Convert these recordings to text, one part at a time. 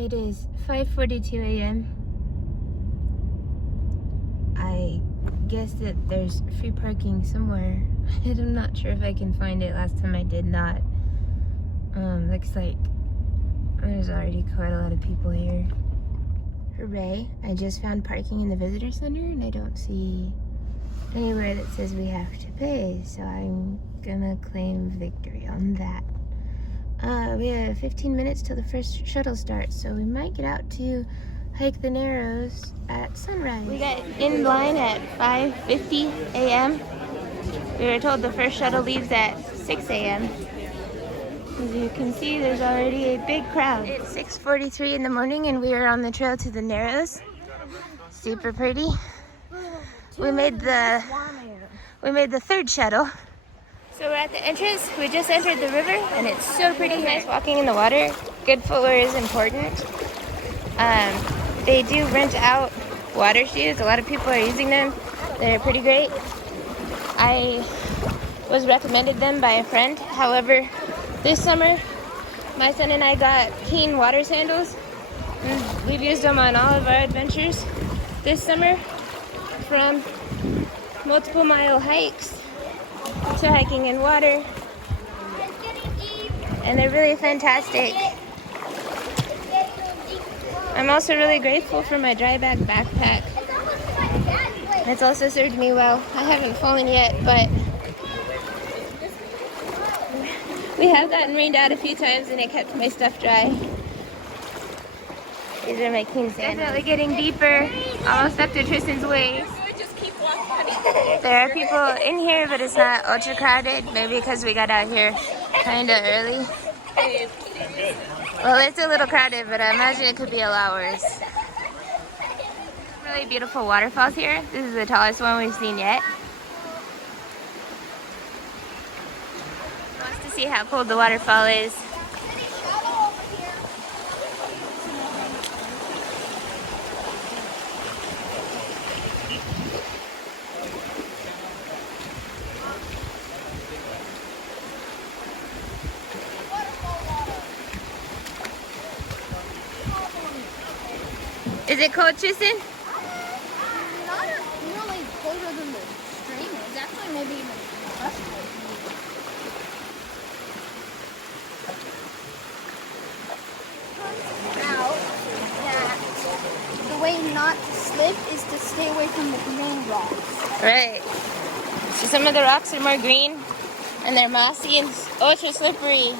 It is 5:42 a.m. I guess that there's free parking somewhere. I'm not sure if I can find it. Last time I did not. Looks like there's already quite a lot of people here. Hooray. I just found parking in the visitor center and I don't see anywhere that says we have to pay, so I'm gonna claim victory on that. We have 15 minutes till the first shuttle starts, so we might get out to hike the Narrows at sunrise. We got in line at 5:50 a.m. We were told the first shuttle leaves at 6 a.m. As you can see, there's already a big crowd. It's 6:43 in the morning and we are on the trail to the Narrows. Super pretty. We made the third shuttle. So we're at the entrance. We just entered the river and it's so pretty here. Walking in the water. Good footwear is important. They do rent out water shoes. A lot of people are using them. They're pretty great. I was recommended them by a friend. However, this summer, my son and I got Keen water sandals. And we've used them on all of our adventures this summer, from multiple mile hikes to hiking in water, and they're really fantastic. I'm also really grateful for my dry bag backpack. It's also served me well. I haven't fallen yet, but we have gotten rained out a few times and it kept my stuff dry. These are my King sandals. Definitely getting deeper, almost up to Tristan's waist. There are people in here, but it's not ultra crowded. Maybe because we got out here kind of early. Well, it's a little crowded, but I imagine it could be a lot worse. Really beautiful waterfalls here. This is the tallest one we've seen yet. Wants to see how cold the waterfall is. Is it cold, Tristan? Not really colder than the stream. It's actually maybe even less cold. Turns out that the way not to slip is to stay away from the main rocks. Right. So some of the rocks are more green and they're mossy and ultra slippery.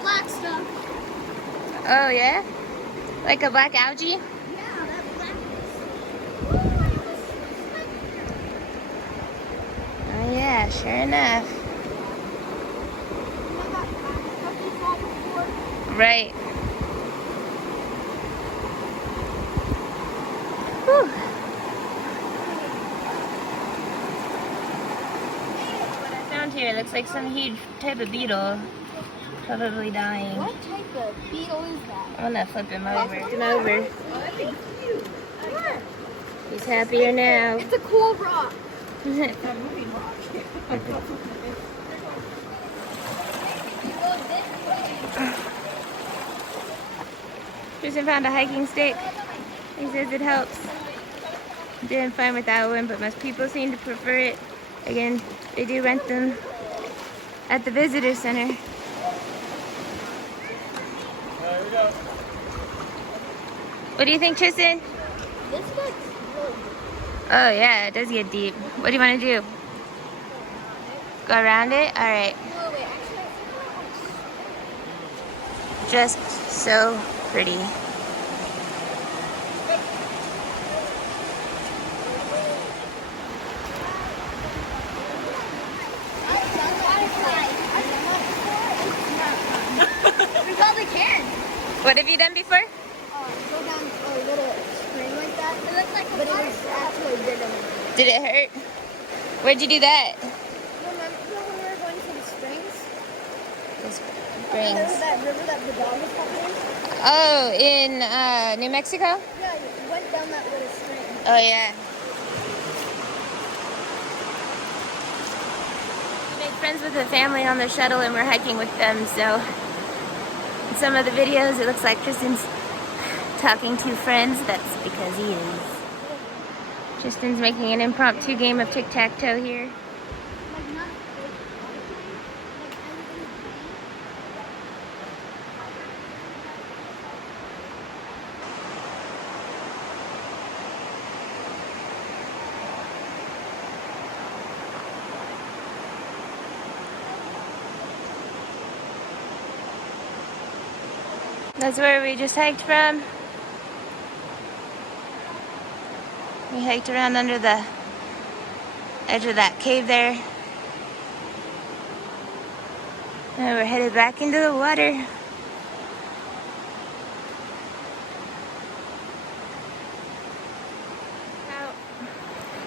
Black stuff. Oh yeah? Like a black algae? Yeah, that black. Oh yeah, sure enough. Right. Whew. What I found here looks like some huge type of beetle. Probably dying. What type of beetle is that? I'm gonna flip him over. Flip him over. He's happier now. It's a cool rock. Tristan found a hiking stick. He says it helps. Doing fine without one, but most people seem to prefer it. Again, they do rent them at the visitor center. What do you think, Tristan? This looks really good. Oh yeah, it does get deep. What do you want to do? Go around it? Alright. No, wait, actually, Just so pretty. we probably can. What have you done before? Go down a little stream like that. It looks like a but it was actually bigger. Did it hurt? Where'd you do that? Remember when we were going to the springs? The There was springs. that river that the dog was popping in. Oh, in New Mexico? Yeah, you went down that little stream. Oh yeah. friends with a family on the shuttle and we're hiking with them, so in some of the videos it looks like Tristan's talking to friends. That's because he is. Tristan's making an impromptu game of tic-tac-toe here. That's where we just hiked from. We hiked around under the edge of that cave there. And we're headed back into the water.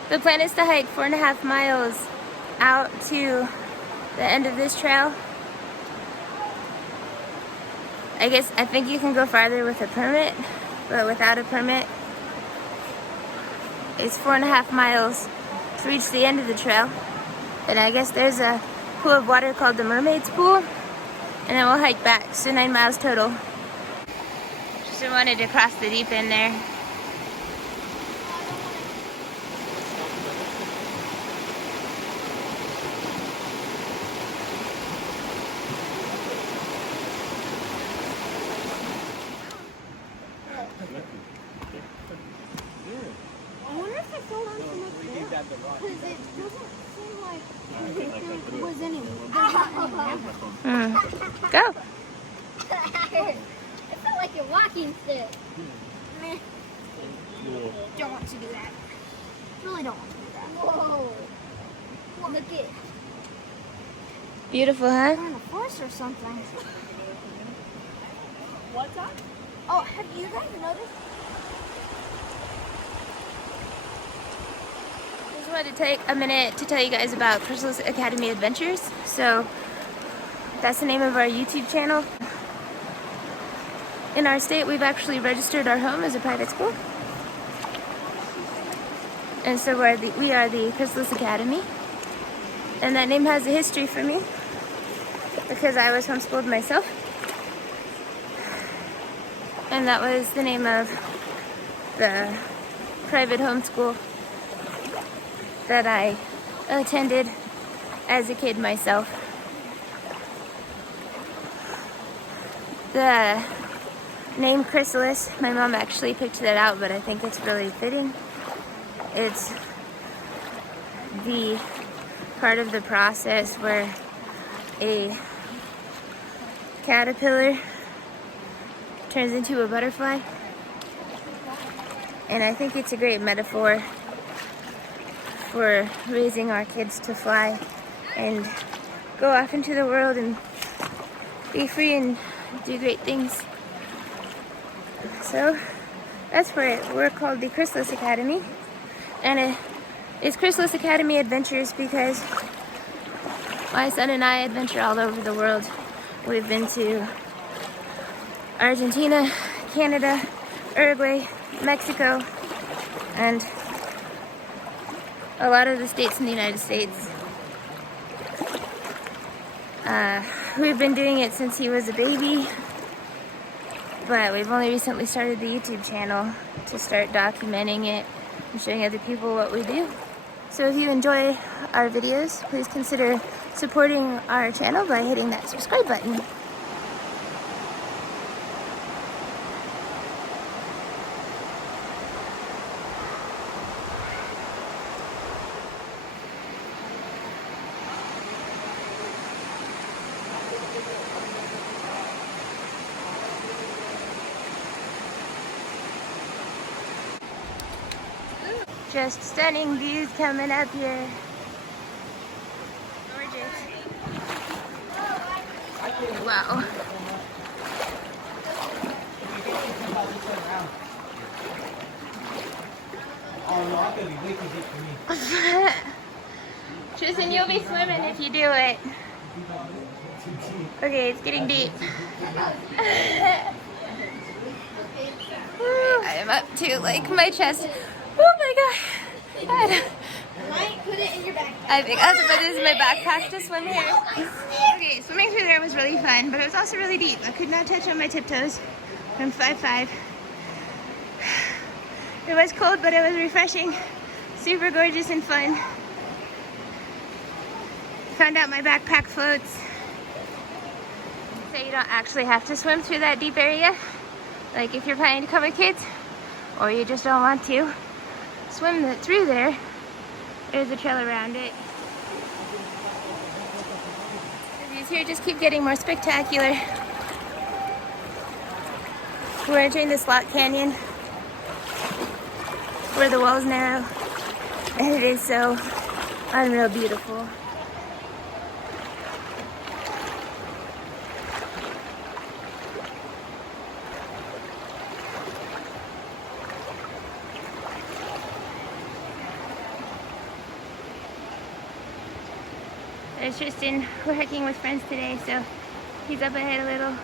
The plan is to hike 4.5 miles out to the end of this trail. I think you can go farther with a permit, but without a permit, it's 4.5 miles to reach the end of the trail. And I guess there's a pool of water called the Mermaid's Pool, and then we'll hike back, so 9 miles total. Just wanted to cross the deep end there. I wonder if I fell down from up there. Because it doesn't seem like there was any. Go. It felt like a walking stick. Meh. Don't want to do that. Really don't want to do that. Whoa. Look it. Beautiful, huh? We're in a forest or something. What's that? Oh, have you guys noticed? Just wanted to take a minute to tell you guys about Chrysalis Academy Adventures. So that's the name of our YouTube channel. In our state, we've actually registered our home as a private school. And so we are the Chrysalis Academy. And that name has a history for me because I was homeschooled myself. And that was the name of the private homeschool that I attended as a kid myself. The name Chrysalis, my mom actually picked that out, but I think it's really fitting. It's the part of the process where a caterpillar turns into a butterfly. And I think it's a great metaphor for raising our kids to fly and go off into the world and be free and do great things. So that's where we're called the Chrysalis Academy. And it's Chrysalis Academy Adventures because my son and I adventure all over the world. We've been to Argentina, Canada, Uruguay, Mexico, and a lot of the states in the United States. We've been doing it since he was a baby, but we've only recently started the YouTube channel to start documenting it and showing other people what we do. So if you enjoy our videos, please consider supporting our channel by hitting that subscribe button. Just stunning views coming up here. Gorgeous. Wow. Tristan, you'll be swimming if you do it. Okay, it's getting deep. I am up to like my chest. Oh my god. Might put it in your backpack. I think I was put this in my backpack to swim here. Okay, swimming through there was really fun, but it was also really deep. I could not touch on my tiptoes from 5'5". It was cold, but it was refreshing. Super gorgeous and fun. Found out my backpack floats. So you don't actually have to swim through that deep area. Like if you're planning to come with kids, or you just don't want to swim through there, there's a trail around it. The views here just keep getting more spectacular. We're entering the slot canyon where the walls narrow, and it is so unreal beautiful. There's Tristan. We're hiking with friends today, so he's up ahead a little.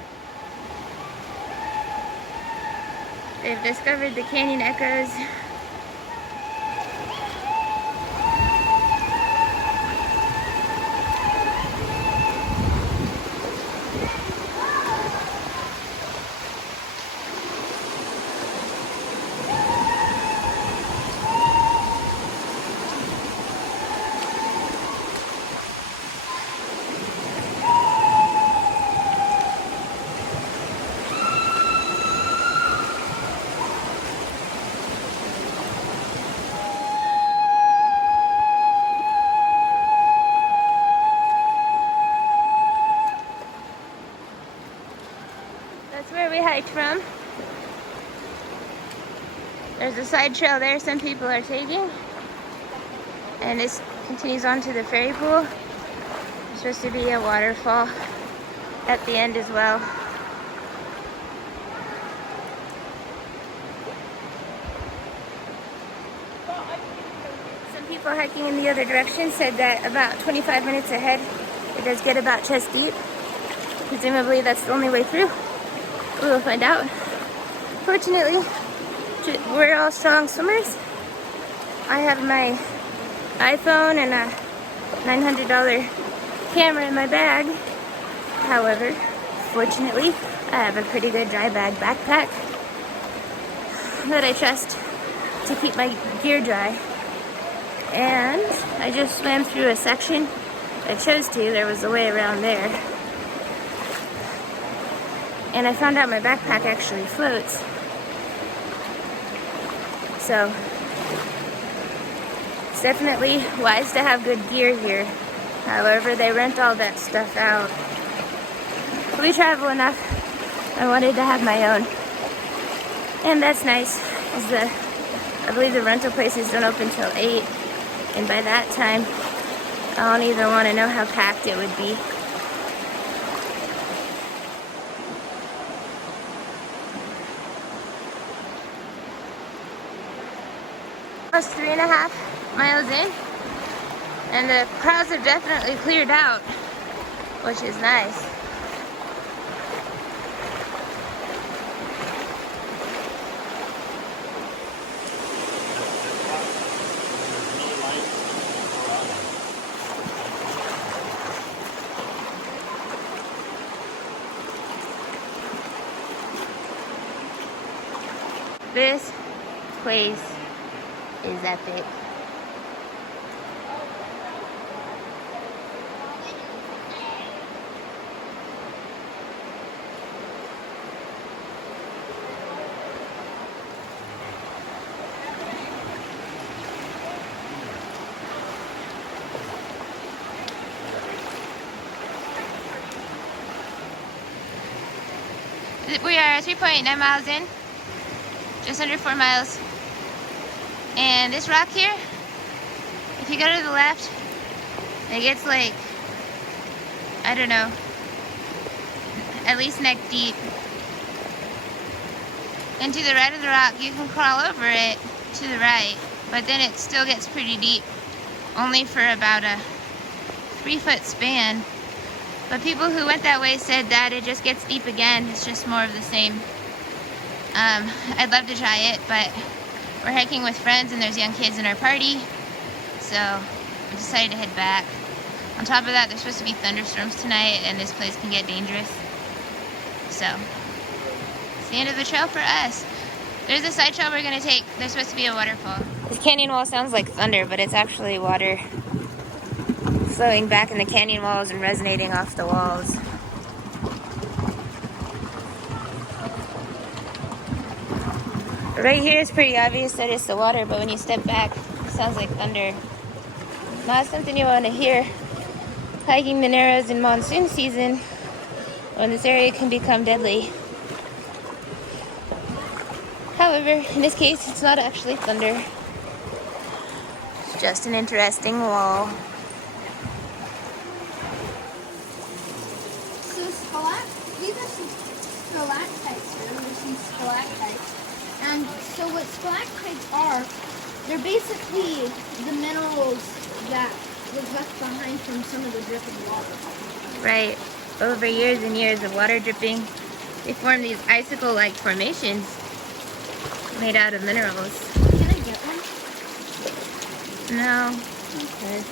They've discovered the canyon echoes. That's where we hiked from. There's a side trail there some people are taking. And this continues on to the ferry pool. There's supposed to be a waterfall at the end as well. Some people hiking in the other direction said that about 25 minutes ahead, it does get about chest deep. Presumably that's the only way through. We will find out. Fortunately, we're all strong swimmers. I have my iPhone and a $900 camera in my bag. However, fortunately, I have a pretty good dry bag backpack that I trust to keep my gear dry. And I just swam through a section. I chose to. There was a way around there. And I found out my backpack actually floats. So, it's definitely wise to have good gear here. However, they rent all that stuff out. We travel enough. I wanted to have my own. And that's nice, because I believe the rental places don't open till 8. And by that time, I don't even want to know how packed it would be. Almost 3.5 miles in, and the crowds have definitely cleared out, which is nice. This place is epic. We are 3.9 miles in, just under 4 miles. And this rock here, if you go to the left, it gets like, I don't know, at least neck deep. And to the right of the rock, you can crawl over it to the right, but then it still gets pretty deep, only for about a 3-foot span. But people who went that way said that it just gets deep again. It's just more of the same. I'd love to try it, but we're hiking with friends and there's young kids in our party, so we decided to head back. On top of that, there's supposed to be thunderstorms tonight, and this place can get dangerous. So, it's the end of the trail for us. There's a side trail we're gonna take. There's supposed to be a waterfall. This canyon wall sounds like thunder, but it's actually water flowing back in the canyon walls and resonating off the walls. Right here is pretty obvious that it's the water, but when you step back, it sounds like thunder. Not something you want to hear hiking the Narrows in monsoon season, when this area can become deadly. However, in this case, it's not actually thunder. It's just an interesting wall. So these are some stalactites here. There's some stalactites. And so what stalactites are, they're basically the minerals that was left behind from some of the dripping water. Right. Over years and years of water dripping, they form these icicle-like formations made out of minerals. Can I get one? No. Okay.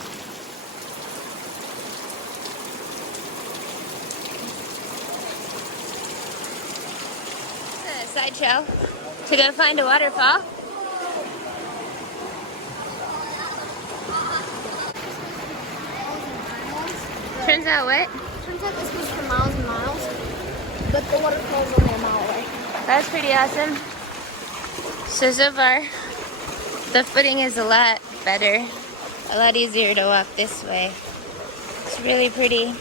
It's a side trail to go find a waterfall. Turns out what? Turns out this goes for miles and miles, but the waterfall's only a mile away. That's pretty awesome. So far, the footing is a lot better, a lot easier to walk this way. It's really pretty.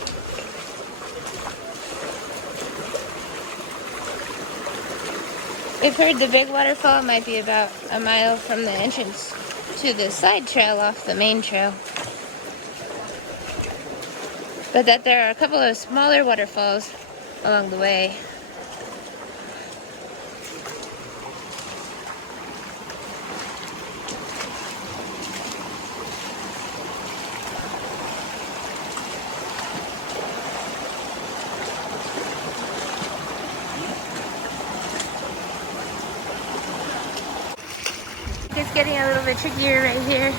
We've heard the big waterfall might be about a mile from the entrance to the side trail off the main trail. But that there are a couple of smaller waterfalls along the way. It's getting a little bit trickier right here.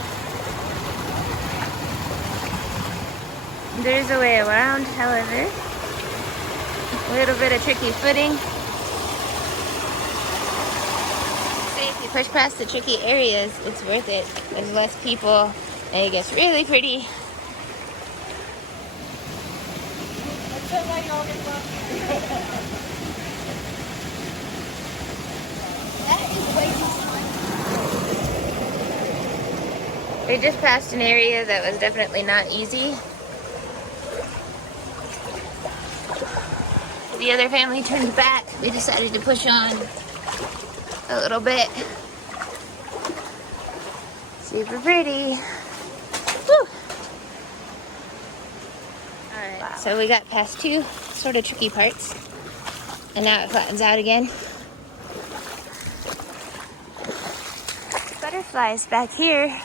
There's a way around, however. A little bit of tricky footing. See, if you push past the tricky areas, it's worth it. There's less people, and it gets really pretty. That is way too fun. We just passed an area that was definitely not easy. The other family turned back. We decided to push on a little bit. Super pretty. Woo! Alright, wow. So we got past two sort of tricky parts, and now it flattens out again. Butterflies back here.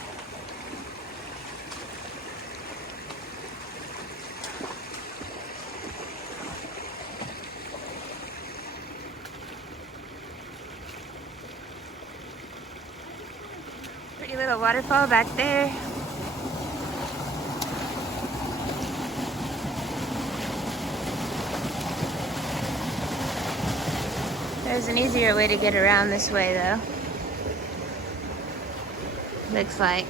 Pretty little waterfall back there. There's an easier way to get around this way though. Looks like.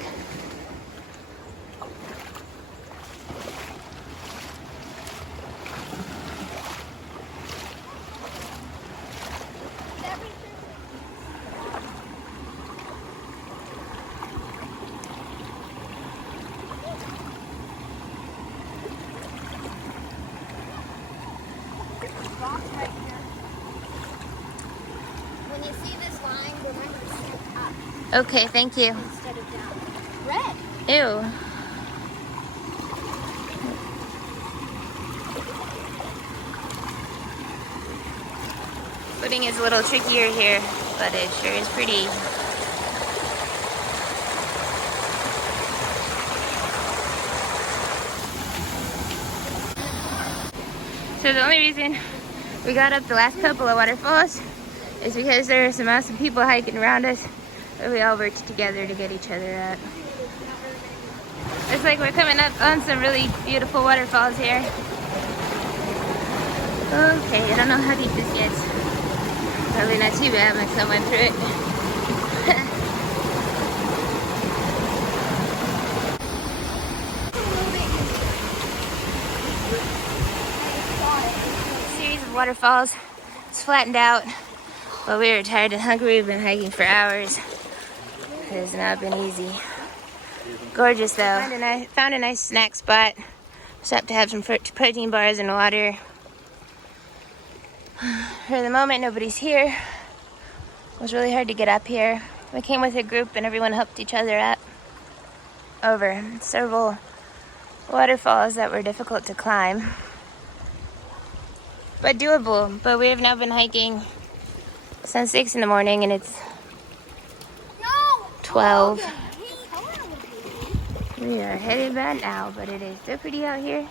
When you see this line, remember to step up Okay, thank you. instead of down. Red. Ew. Footing is a little trickier here, but it sure is pretty. So the only reason we got up the last couple of waterfalls is because there are some awesome people hiking around us, but we all worked together to get each other up. It's like we're coming up on some really beautiful waterfalls here. Okay, I don't know how deep this gets. Probably not too bad because I went through it. Series of waterfalls. It's flattened out, but we were tired and hungry. We've been hiking for hours. It has not been easy. Gorgeous though. Found a nice snack spot. Stopped to have some protein bars and water. For the moment, nobody's here. It was really hard to get up here. We came with a group and everyone helped each other up over several waterfalls that were difficult to climb, but doable. But we have now been hiking since 6 in the morning and it's 12. We are headed back now, but it is so pretty out here.